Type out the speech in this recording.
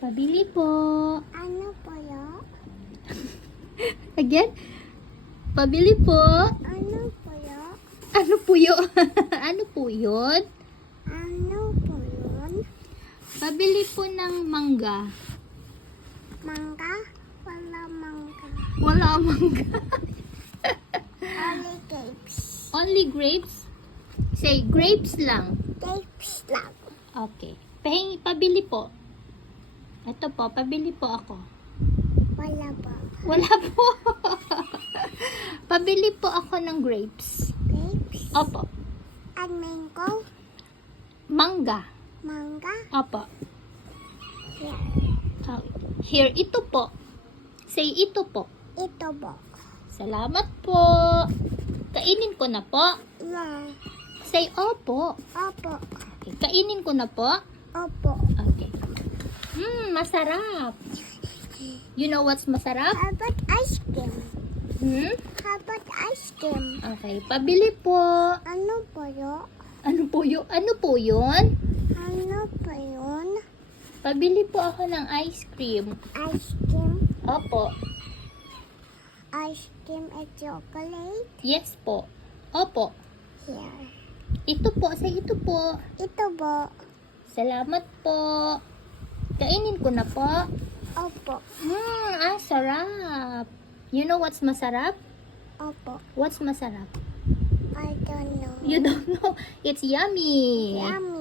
Pabili po. Ano po yun? Again? Pabili po. Ano po yun? Ano po yun? Ano po yun? Ano po yun? Pabili po ng mangga. Mangga? Wala mangga. Wala mangga. Only grapes. Only grapes? Say, grapes lang. Grapes lang. Okay. Pabili po. Ito po, pabili po ako. Wala po. Wala po. Pabili po ako ng grapes. Grapes? Opo. And mango? Mangga. Mangga? Opo. Yeah. Here, ito po. Say, ito po. Ito po. Salamat po. Kainin ko na po. Yeah. Say, opo. Opo. Okay, kainin ko na po. Opo. Okay. Masarap. You know what's masarap? How about ice cream? How about ice cream? Okay, pabili po. Ano po yun? Ano po yun? Ano po yun? Ano po yun? Pabili po ako ng ice cream. Ice cream? Opo. Ice cream and chocolate? Yes po. Opo. Here. Ito po. Say ito po. Ito po. Salamat po. Kainin ko na po. Opo. Sarap. You know what's masarap? Opo. What's masarap? I don't know. You don't know. It's yummy. Yummy.